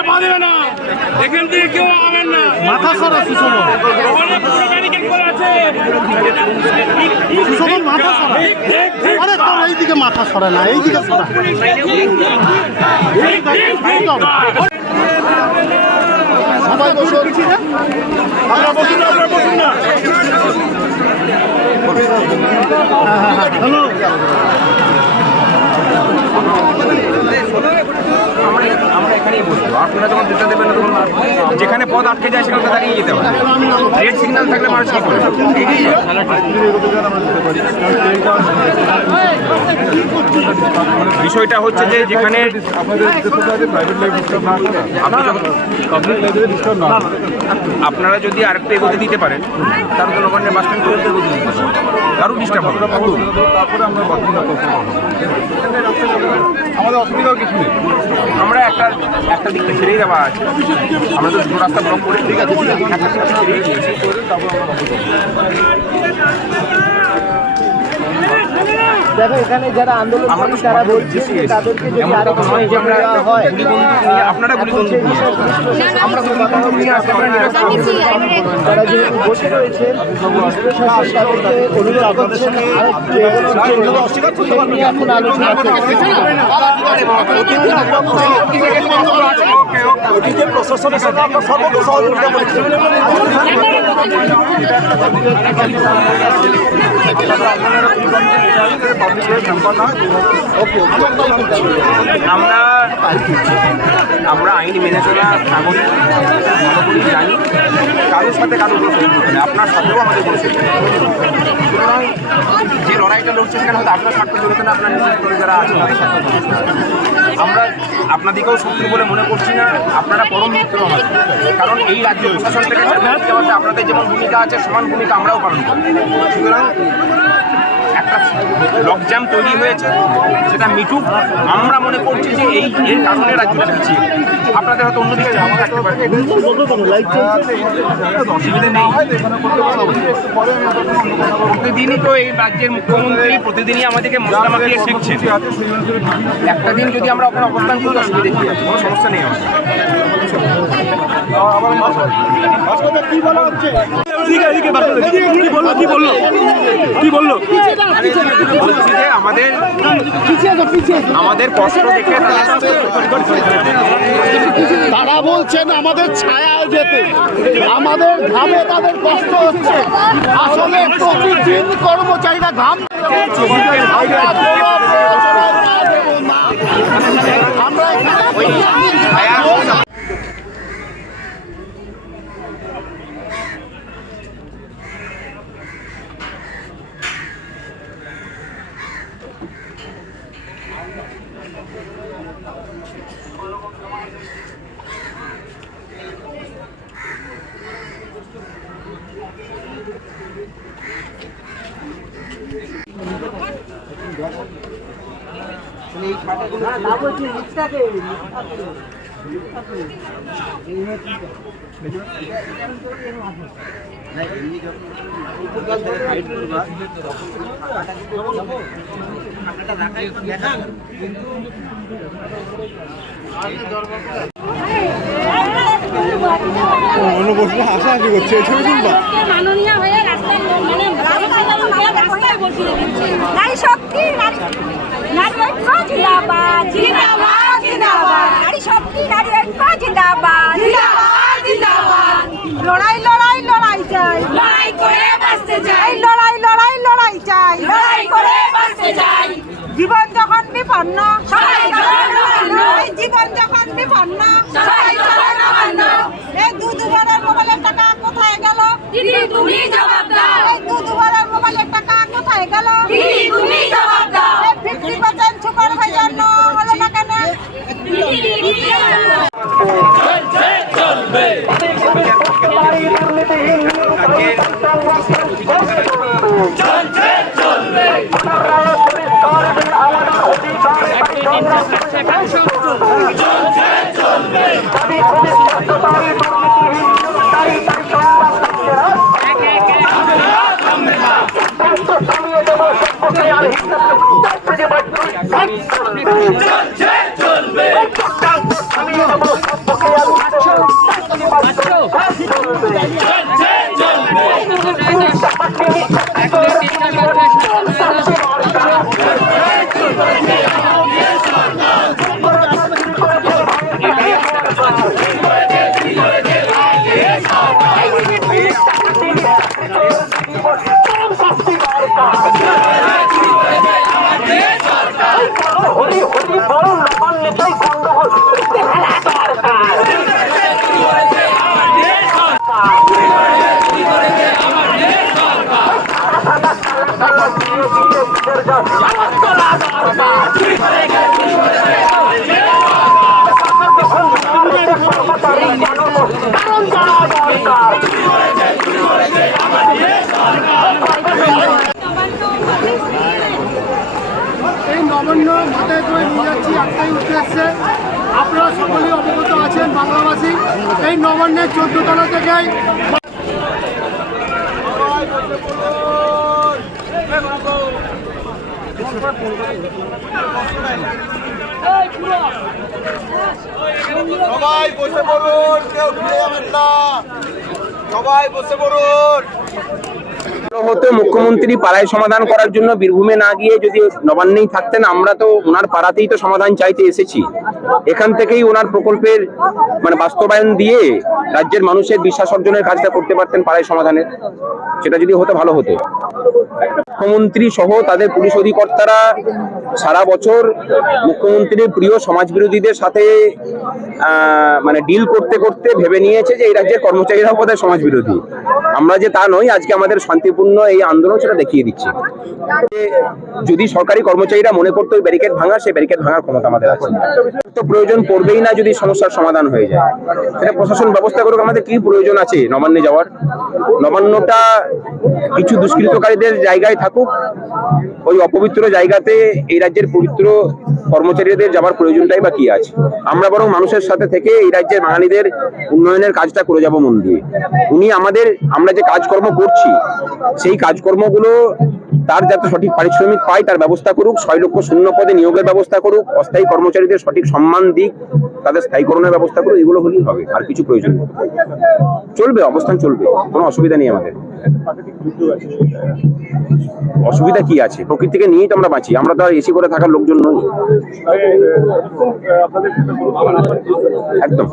কেউ না এখান থেকে কেউ না মাথা সরা সুষম এইদিকে মাথা সরা না এইদিকে সরা সবাই বসে বসুন না আমরা যখন পথ আটকে যায়, সেখানে দাঁড়িয়ে যেতে হবে। রেড সিগন্যাল থাকলে মানুষ কি করে বিষয়টা হচ্ছে যে যেখানে আপনারা যদি আরেকটু এগোতে দিতে পারেন, তাহলে নবান্নের বাস স্ট্যান্ড পর্যন্ত এগোতে দিতে পারেন। কারও ডিস্টার্ব হবে না। আমাদের অসুবিধাও কিছু নেই। আমরা একটা একটা দিকটা ছেড়েই দেওয়া আছে। আমরা তো দুটো রাস্তা ব্লক করে ঠিক আছে একটা দিকটা ছেড়েই দিয়েছি দেখো এখানে যারা আন্দোলনকারী তারা বলছে যে তাদেরকে যদি আরও যে হয় আপনারা তারা যেহেতু বসে তাদেরকে অনুরোধ করছেন এখন আলোচনা প্রশাসনের সাথে আমরা সর্বত সহযোগিতা করেছি আমরা আমরা আইন মেনে চলা নাগরিক করি জানি কারোর সাথে কারোর কোনো আপনার সাথেও আমাদের কোনো সুতরাং যে লড়াইটা লড়ছে সেখানে হয়তো আপনার স্বার্থ জড়িত না, আপনার করে যারা আছে, তাদের স্বার্থ। আমরা আপনাদিকেও শত্রু বলে মনে করছি না আপনারা পরম মিত্র আমাদের কারণ এই রাজ্য প্রশাসন থেকে দেওয়াতে আপনাদের যেমন ভূমিকা আছে সমান ভূমিকা আমরাও পালন করি সুতরাং একটা লকজাম তৈরি হয়েছে সেটা মিটুক। আমরা মনে করছি যে এই এর কারণে রাজ্যটা পিছিয়ে আপনাদের হয়তো অন্যদিকে চাপ থাকতে পারে। অসুবিধা নেই। প্রতিদিনই তো এই রাজ্যের মুখ্যমন্ত্রী প্রতিদিনই আমাদেরকে মশলা মাখিয়ে শিখছেন। একটা দিন যদি আমরা ওখানে অবস্থান করি অসুবিধা কি কোনো সমস্যা নেই আমার কি বলা হচ্ছে? কি বলল কি বলল কি বলল? বলছি যে আমাদের আমাদের কষ্ট দেখে তারা তারা বলছেন আমাদের ছায়ায় যেতে। আমাদের ঘামে তাদের কষ্ট হচ্ছে। আসলে প্রতিদিন কর্মচারীরা ঘাম আমরা এখানে হয়ে মানে শক্তি নারী ঐক্য জিন্দাবাদ জিন্দাবাদ জিন্দাবাদ। লড়াই লড়াই লড়াই চাই লড়াই করে বাঁচতে চাই লড়াই লড়াই লড়াই চাই লড়াই করে বাঁচতে চাই জীবন যখন বিপন্ন সবাই জীবন যখন বিপন্ন সবাই এই দু দুবারের মোবাইলের টাকা কোথায় গেল তুমি জবাব দাও এই দুধওয়ালার দুবারের মোবাইলের টাকা কোথায় গেল? তুমি জবাব দাও এই ফিফটি পার্সেন্ট সুপারভাইজার নো হলো না কেন? চলবে চলবে এই নবান্ন মাথায় করে নিয়ে যাচ্ছি, একটাই উদ্দেশ্যে। আপনারা সকলেই অবগত আছেন বাংলাভাষী এই নবান্নের চোদ্দ তলা থেকেই সবাই বসে পড়ুন, কেউ ফিরে যাবেন না। সবাই বসে পড়ুন। হতে মুখ্যমন্ত্রী পাড়ায় সমাধান করার জন্য বীরভূমে না গিয়ে যদি নবান্নেই থাকতেন, আমরা তো ওনার পাড়াতেই তো সমাধান চাইতে এসেছি। এখান থেকেই ওনার প্রকল্পের মানে বাস্তবায়ন দিয়ে রাজ্যের মানুষের বিশ্বাস অর্জনের কাজটা করতে পারতেন পাড়ায় সমাধানের। সেটা যদি হতো, ভালো হতো। মুখ্যমন্ত্রী সহ তাদের পুলিশ অধিকর্তারা সারা বছর মুখ্যমন্ত্রীর প্রিয় সমাজ বিরোধীদের সাথে মানে ডিল করতে করতে ভেবে নিয়েছে যে এই রাজ্যের কর্মচারীরাও বোধহয় সমাজ বিরোধী আমরা যে তা নই, আজকে আমাদের শান্তিপূর্ণ এই আন্দোলন সেটা দেখিয়ে দিচ্ছে। যদি সরকারি কর্মচারীরা মনে করতো ওই ব্যারিকেড ভাঙা, সেই ব্যারিকেড ভাঙার ক্ষমতা আমাদের আছে। তো প্রয়োজন পড়বেই না যদি সমস্যার সমাধান হয়ে যায়। সেটা প্রশাসন ব্যবস্থা করুক, আমাদের কি প্রয়োজন আছে নবান্নে যাওয়ার? নবান্নটা কিছু দুষ্কৃতকারীদের জায়গায় ওই অপবিত্র জায়গাতে এই রাজ্যের পবিত্র কর্মচারীদের যাবার প্রয়োজনটাই বা কি আছে? আমরা বরং মানুষের সাথে থেকে এই রাজ্যের বাঙালিদের উন্নয়নের কাজটা করে যাব মন দিয়ে। উনি আমাদের, আমরা যে কাজকর্ম করছি, সেই কাজকর্মগুলো তার যাতে সঠিক পারিশ্রমিক পায়, তার ব্যবস্থা করুক, ছয় লক্ষ শূন্য পদে নিয়োগের ব্যবস্থা করুক, অস্থায়ী কর্মচারীদের সঠিক সম্মান দিক, তাদের স্থায়ীকরণের ব্যবস্থা করুক, এগুলো হলেই হবে, আর কিছু প্রয়োজন নেই। চলবে, অবস্থান চলবে, কোনো অসুবিধা নেই আমাদের। অসুবিধা কি আছে? প্রকৃতিকে নিয়েই তো আমরা বাঁচি, আমরা তো আর এসি করে থাকার লোকজন নই। একদম।